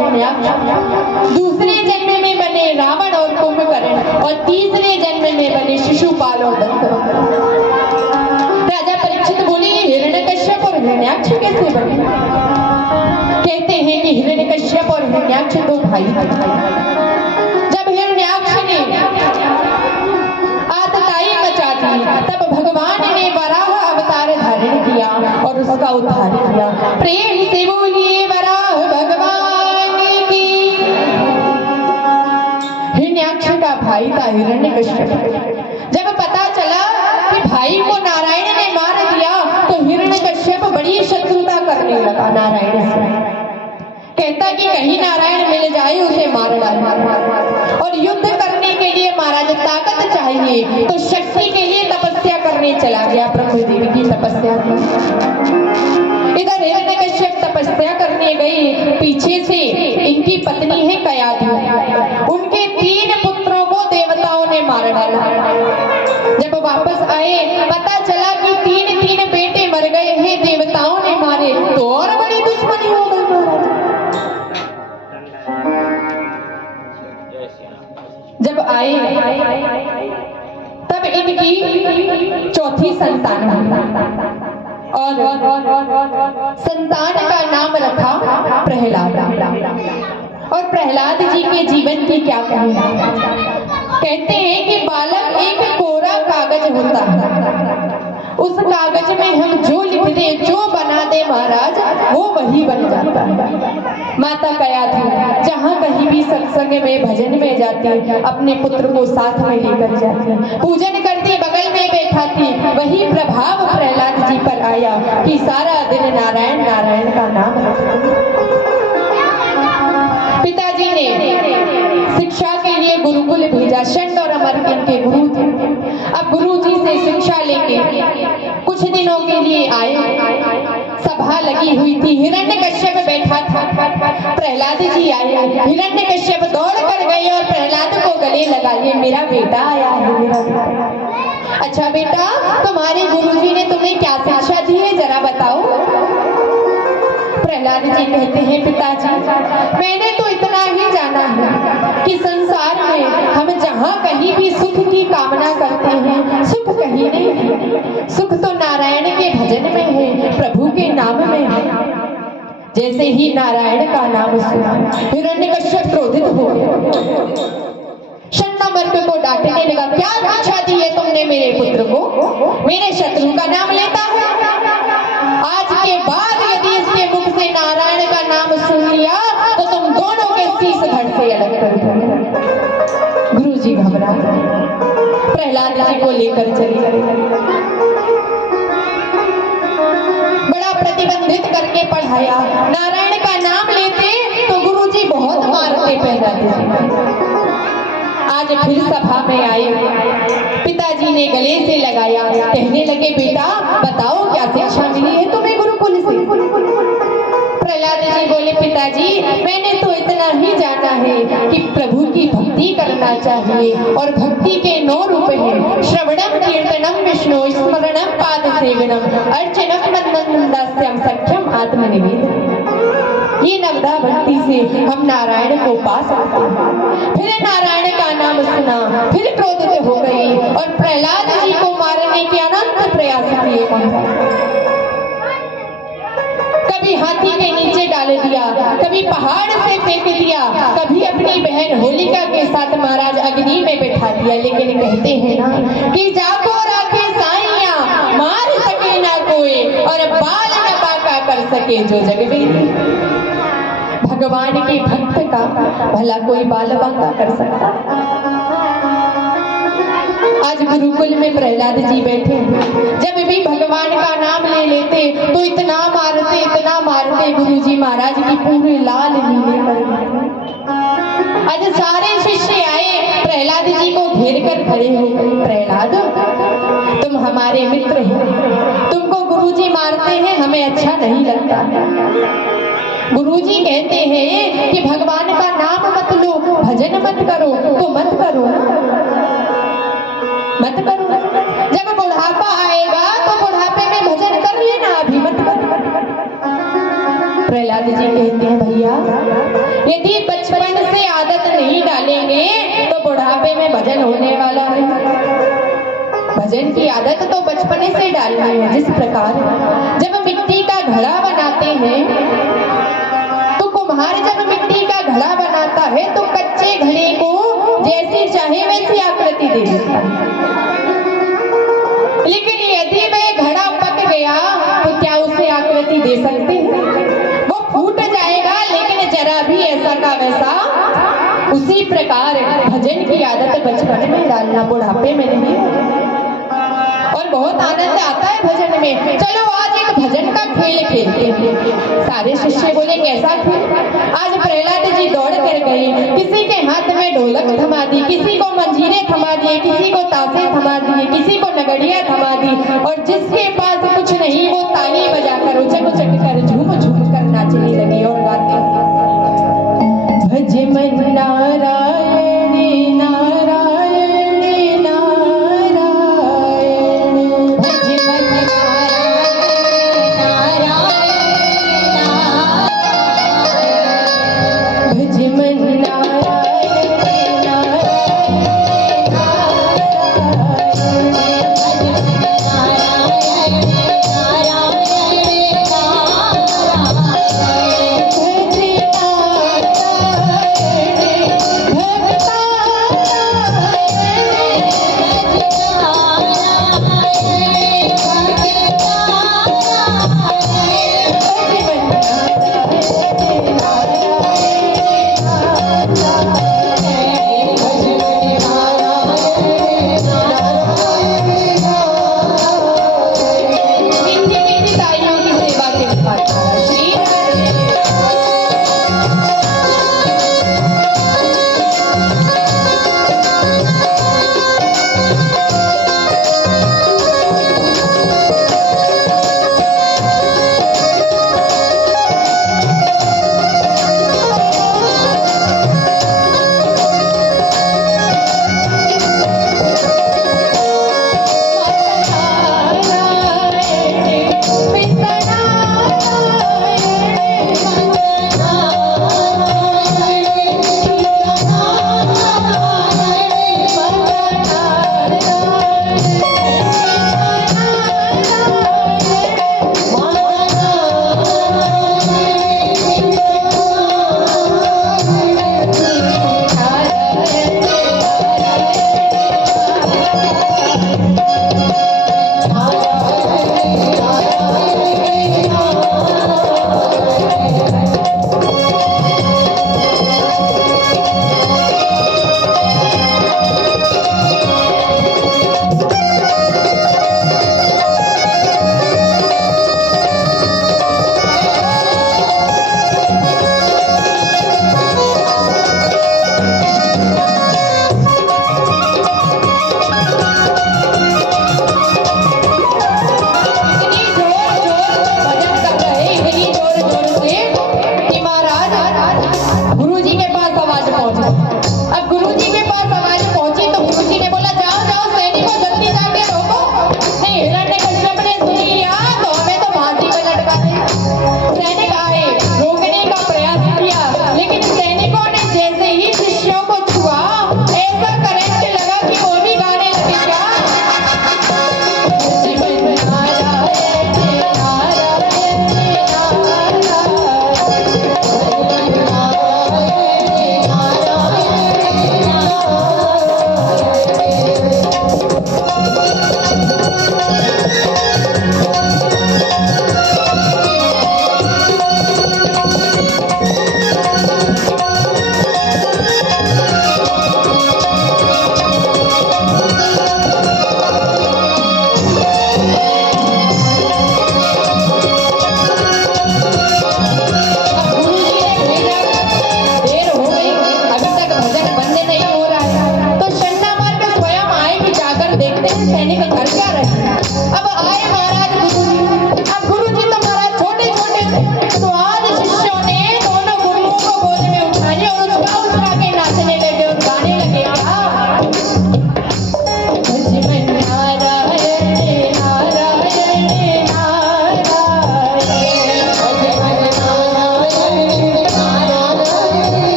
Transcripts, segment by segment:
हिरण्याक्ष, दूसरे जन्म में बने रावण और कुंभकर्ण और तीसरे जन्म में बने शिशुपाल और दंतवक्र। राजा परीक्षित बोले हिरण्यकश्यप और हिरण्याक्ष कैसे बने? कहते हैं कि हिरण्यकश्यप और हिरण्याक्ष दो भाई थे। जब हिरण्याक्ष ने आतताई मचा दी तब भगवान ने वराह अवतार धारण किया और उसका उद्धार किया। प्रेम से बोलिए वराह भगवान की। हिरण्याक्ष का भाई था हिरण्यकश्यप। जब पता चला कि भाई को नारायण ने मार दिया तो हिरण्यकश्यप बड़ी शत्रुता करने लगा नारायण से। कहता कि कहीं नारायण मिल जाए उसे मार डालना, और युद्ध करने के लिए महाराज ताकत चाहिए तो शक्ति के लिए तपस्या करने चला गया ब्रह्मदेव की तपस्या की। इधर हिरण्यकश्यप तपस्या करने गई, पीछे से इनकी पत्नी है कयाधि, उनके 3 पुत्रों को देवताओं ने मार डाला। जब वापस आए पता चला कि 3 बेटे मर गए हैं, देवताओं ने मारे, तो और बड़ी दुश्मनी हो गई। जब आए तब इनकी चौथी संतान और संतान का नाम रखा प्रहलाद। और प्रहलाद जी के जीवन की क्या कहना। कहते हैं कि बालक एक कोरा कागज होता है, उस कागज में हम जो लिख दे, जो बना दे महाराज, वो वही बन जाता है। माता कयाधि जहाँ कहीं भी सत्संग में भजन में जाती, अपने पुत्र को साथ में लेकर जाती, पूजन करती, बगल में बैठा थी, वही प्रभाव प्रहलाद जी पर आया कि सारा दिन नारायण नारायण का नाम। पिताजी ने शिक्षा के लिए गुरुकुल भेजा, षंड और अमर इनके गुरु थे। अब गुरु जी से शिक्षा लेके कुछ दिनों के लिए आए, सभा लगी हुई थी, हिरण्यकश्यप बैठा था, प्रहलाद जी आए, हिरण्यकश्यप दौड़ कर गए और प्रहलाद को गले लगा लिए, मेरा बेटा आया है, मेरा बेटा। अच्छा बेटा, तुम्हारे गुरुजी ने तुम्हें क्या शिक्षा दी है, जरा बताओ। प्रहलाद जी कहते हैं पिताजी, मैंने तो इतना ही जाना है कि संसार में हम जहाँ कहीं भी सुख की कामना करते हैं, सुख कहीं नहीं, सुख तो नारायण के भजन में है, प्रभु के नाम में है। जैसे ही नारायण का नाम सुना हिरण्यकश्यप क्रोधित हो गया, षण्मार्क को डांटने लगा, क्या शिक्षा दी है तुमने मेरे पुत्र को, मेरे शत्रु का नाम लेता है। आज के बाद यदि इसके मुख से नारायण का नाम सुन लिया तो तुम दोनों के शीश धड़ से अलग कर दोगे। गुरु जी घबरा प्रहलाद जी को लेकर चले, बड़ा प्रतिबंधित करके पढ़ाया। नारायण का नाम लेते तो गुरु जी बहुत मारते प्रहलाद। आज फिर सभा में आए, पिताजी ने गले से लगाया, कहने लगे बेटा बताओ क्या शिक्षा मिली है तुम्हें गुरुकुल से। प्रहलाद जी बोले पिताजी, मैंने तो इतना ही जाना है कि प्रभु की भक्ति करना चाहिए, और भक्ति के 9 रूप हैं, श्रवणम कीर्तनम विष्णु स्मरणम पाद सेवनम अर्चनम मन्नदास्यम सख्यम आत्मनिवेदनम। ये नवदा भक्ति से हम नारायण को पा सकते हैं। फिर नारायण का नाम सुना, फिर क्रोधित हो गई और प्रहलाद जी को मारने के अनंत प्रयास किए। कभी हाथी के नीचे डाल दिया, कभी पहाड़ से फेंक दिया, कभी अपनी बहन होलिका के साथ महाराज अग्नि में बैठा दिया। लेकिन कहते हैं ना कि जाको राखे साइया, मार सके ना कोई और बाल न बाका कर सके जो जग में। भगवान के भक्त का भला कोई बाल बाका कर सकता। आज गुरुकुल में प्रहलाद जी बैठे, जब भी भगवान का नाम ले लेते तो इतना मारते गुरु जी महाराज की पूरे लाल नीले कर देते। आज सारे शिष्य आए, प्रहलाद जी को घेर कर खड़े हो गए, प्रहलाद तुम हमारे मित्र हो, तुमको गुरु जी मारते हैं, हमें अच्छा नहीं लगता। गुरुजी कहते हैं कि भगवान का नाम मत लो, भजन मत करो, तो मत करो, मत करो। जब बुढ़ापा आएगा तो बुढ़ापे में भजन कर लेना, अभी मत करो। प्रहलाद जी कहते हैं भैया यदि बचपन से आदत नहीं डालेंगे तो बुढ़ापे में भजन होने वाला नहीं। भजन की आदत तो बचपन से डालनी है। जिस प्रकार जब मिट्टी का घड़ा बनाते हैं तो कुम्हार जब मिट्टी का घड़ा बनाता है तो कच्चे घड़े को जैसी चाहे वैसी आकृति दे देता है, लेकिन यदि वह घड़ा पक गया तो क्या उसे आकृति दे सकते हैं? वो फूट जाएगा, लेकिन जरा भी ऐसा का वैसा। उसी प्रकार भजन की आदत बचपन में डालना, बुढ़ापे में नहीं। और बहुत आनंद आता है भजन में। चलो आज एक भजन का खेल खेलते हैं। सारे शिष्य बोले कैसा खेल? आज प्रहलाद जी दौड़ कर गए, किसी के हाथ में ढोलक थमा दी, किसी को मंजीरे थमा दिए, किसी को तासे थमा दिए, किसी को नगड़िया थमा दी, और जिसके पास कुछ नहीं वो ताली बजाकर उचक उचक कर झूम झूम कर नाचने लगे और गाते भज मन नारायणी नारायणी नारायण, भज मन भज मन नारायण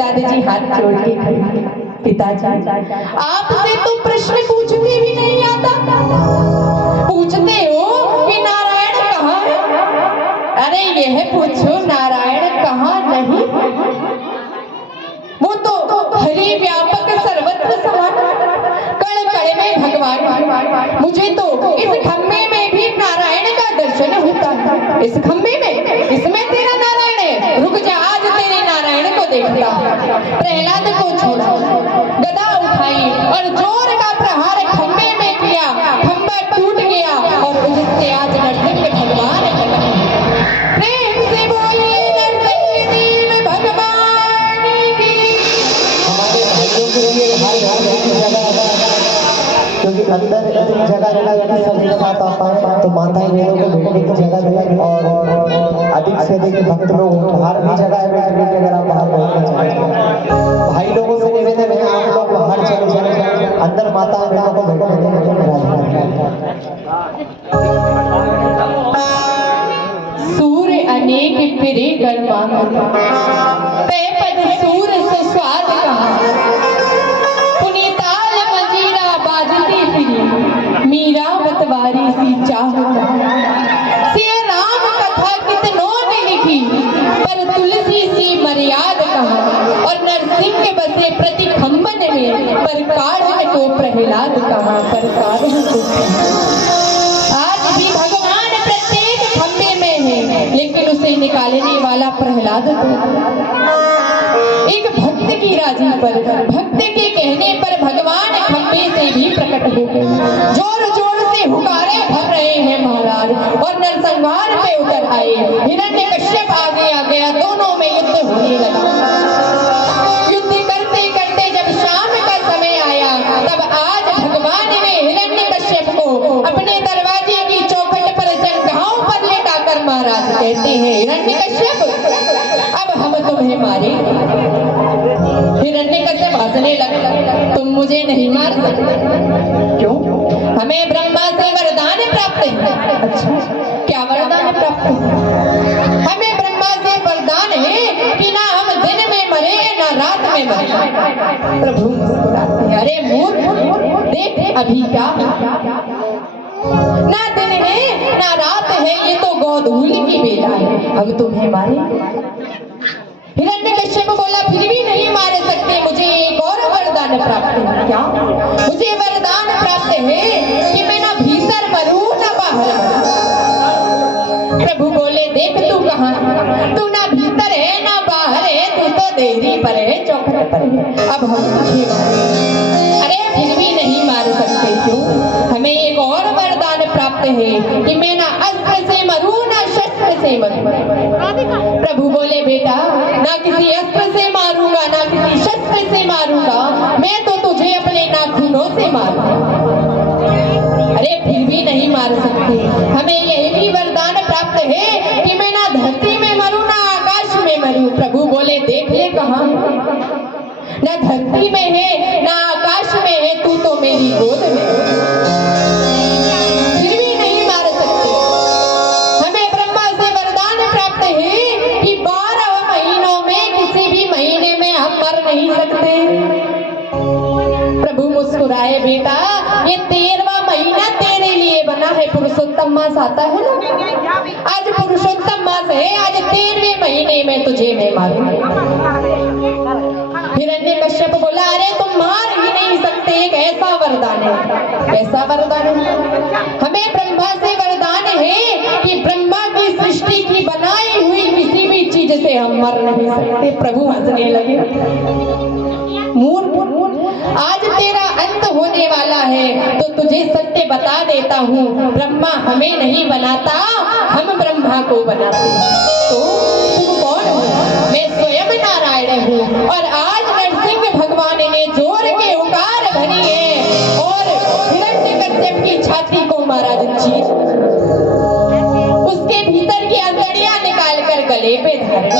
प्रहलाद जी हाथ जोड़ के खड़े, पिताजी आपसे तो प्रश्न पूछते भी नहीं आता, पूछते हो कि नारायण कहाँ है? अरे यह पूछो नारायण कहाँ नहीं, वो तो हरि व्यापक सर्वत्र समान, कण कण में भगवान। मुझे तो इस खम्भे में भी नारायण का दर्शन होता है, इस खम्भे में, इसमें तेरा नारायण है। रुक जा, आज तेरे नारायण को देखता। प्रहलाद को छोड़ा, गदा उठाई और जोर का प्रहार खम्भे में किया, खम्भा टूट गया और उससे आज नरसिंह भगवान प्रेम से बोलिए नरसिंह देव भगवान की। हमारे भाइयों के लिए हर घर की जगह, क्योंकि अंदर इतनी जगह लगा यदि सब एक साथ आ पाए तो माताएं बहनों को बैठने की जगह दें और अधिक से अधिक भक्त लोग बाहर भी जगह है बैठने की, अगर आप बाहर बैठना चाहें। भाई लोगों से निवेदन है आप लोग बाहर चले जाए, अंदर माता बहनों को बैठने दें। सूर्य अनेक फिरे गणवा, पे पद सूर से स्वाद कहा, पुनीताल मजीरा बाजती फिरी, मीरा बतवारी सी चाह कहा। सिया राम कथा कितनों ने लिखी, पर तुलसी सी मर्याद कहा। और नरसिंह के बसे प्रति खम्बन में, पर काढ़ को प्रहलाद कहा, पर काढ़ को। आज भी भगवान प्रत्येक खम्बे में है, लेकिन उसे निकालने वाला प्रहलाद एक भक्त की राजी पर, भक्त के कहने पर भगवान खम्बे से भी प्रकट हो गए। जोर जोर से हुकारे भर रहे हैं महाराज और नरसंहार पे उतर आए। हिरण्यकश्यप आगे आ गया, दोनों में युद्ध होने लगा। युद्ध करते करते जब शाम का समय आया, तब आज भगवान ने हिरण्यकश्यप को अपने दरवाजे की चौखट पर जंघाओं पर लेटाकर महाराज कहते हैं, हिरण्यकश्यप अब हम तुम्हें मारे। हिरण्यकश्यप हंसने लगा, तुम मुझे नहीं मार सकते। क्यों? हमें ब्रह्मा से वरदान प्राप्त है। अच्छा, क्या वरदान प्राप्त है? हमें ब्रह्मा से वरदान है कि ना हम दिन में मरे ना रात में मरे। प्रभु मुस्कुराते हैं, अरे मूर्ख देख अभी क्या, ना दिन है ना रात है, ये तो गोधूल की बेला है, हम तुम्हें मारे। हिरण्यकश्यप बोला फिर भी नहीं मार सकते, मुझे एक और वरदान प्राप्त है। क्या? मुझे वरदान प्राप्त है कि मैं ना भीतर मरूं ना बाहर मरूं। प्रभु बोले देख तू कहाँ, तू ना भीतर है ना बाहर है, तू तो देहरी पर है, चौखट पर है। अब हम तुझे अरे फिर भी नहीं मार सकते। क्यों? हमें एक और वरदान प्राप्त है कि मैं ना अस्त्र से मरूं ना शस्त्र से मरूं। प्रभु बोले बेटा ना किसी अस्त्र से मारूंगा ना किसी शस्त्र से मारूंगा, मैं तो तुझे अपने नाखूनों से मारूंगा। अरे फिर भी नहीं मार सकते। हमें यह भी वरदान प्राप्त है कि मैं ना धरती में मरूं ना आकाश में मरूं। प्रभु बोले देख ले कहाँ, ना धरती में है ना आकाश में है, तू तो मेरी गोद में, फिर भी नहीं मार सकते। हमें ब्रह्मा से वरदान प्राप्त है कि 12 महीनों में किसी भी महीने में हम मर नहीं सकते। प्रभु मुस्कुराए बेटा ये 13वां महीना तेरे लिए बना है, पुरुषोत्तम मास आता है ना, आज पुरुषोत्तम मास है, आज 13वें महीने में तुझे मैं मारूंगा। हिरण्यकश्यप बोला अरे तुम मार ही नहीं सकते, एक ऐसा वरदान है। ऐसा वरदान है हमें ब्रह्मा से वरदान है कि ब्रह्मा की सृष्टि की बनाई हुई किसी भी चीज से हम मर नहीं सकते। प्रभु हंसने लगे, मूर्ख आज तेरा अंत होने वाला है, तो तुझे सत्य बता देता हूँ, ब्रह्मा हमें नहीं बनाता, हम ब्रह्मा को बनाते। तो तुम कौन हो? मैं स्वयं नारायण हूँ और आज नरसिंह भगवान ने जोर के हुकार भरी है और हिरण्यकश्यप की छाती को महाराज चीर उसके भीतर की अंतड़ियां निकाल कर गले पे धारण।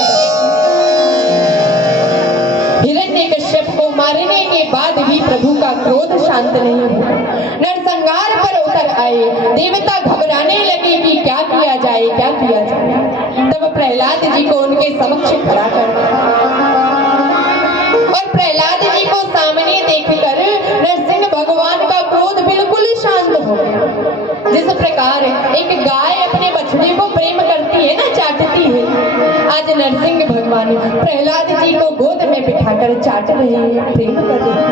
हिरण्यकश्यप को मारने के बाद भी प्रभु का क्रोध शांत नहीं हुआ। नरसंहार पर उतर आए, देवता घबराने लगे कि क्या किया जाए, क्या किया जाए। तब प्रहलाद जी को उनके समक्ष खड़ा कर भगवान का क्रोध बिल्कुल शांत हो गया। जिस प्रकार एक गाय अपने बछड़े को प्रेम करती है ना, चाटती है, आज नरसिंह भगवान प्रहलाद जी को गोद में बिठाकर चाट रहे हैं, प्रेम कर रहे हैं।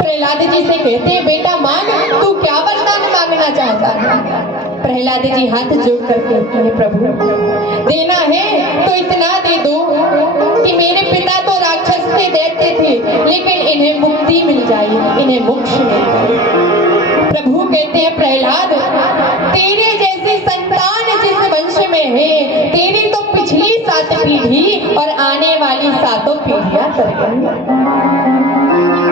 प्रहलाद जी से कहते हैं, बेटा मांग, तू क्या वरदान मांगना चाहता है? प्रहलाद जी हाथ जोड़ कर कहते हैं, प्रभु देना है तो इतना दे दो कि मेरे पिता तो राक्षस थे, दैत्य थे, लेकिन इन्हें मुक्ति मिल जाए, इन्हें मोक्ष मिल जाए। प्रभु कहते हैं, प्रहलाद तेरे जैसी संतान जिस वंश में है, तेरी तो पिछली 7 पीढ़ी और आने वाली 7 पीढ़ियां कर गई।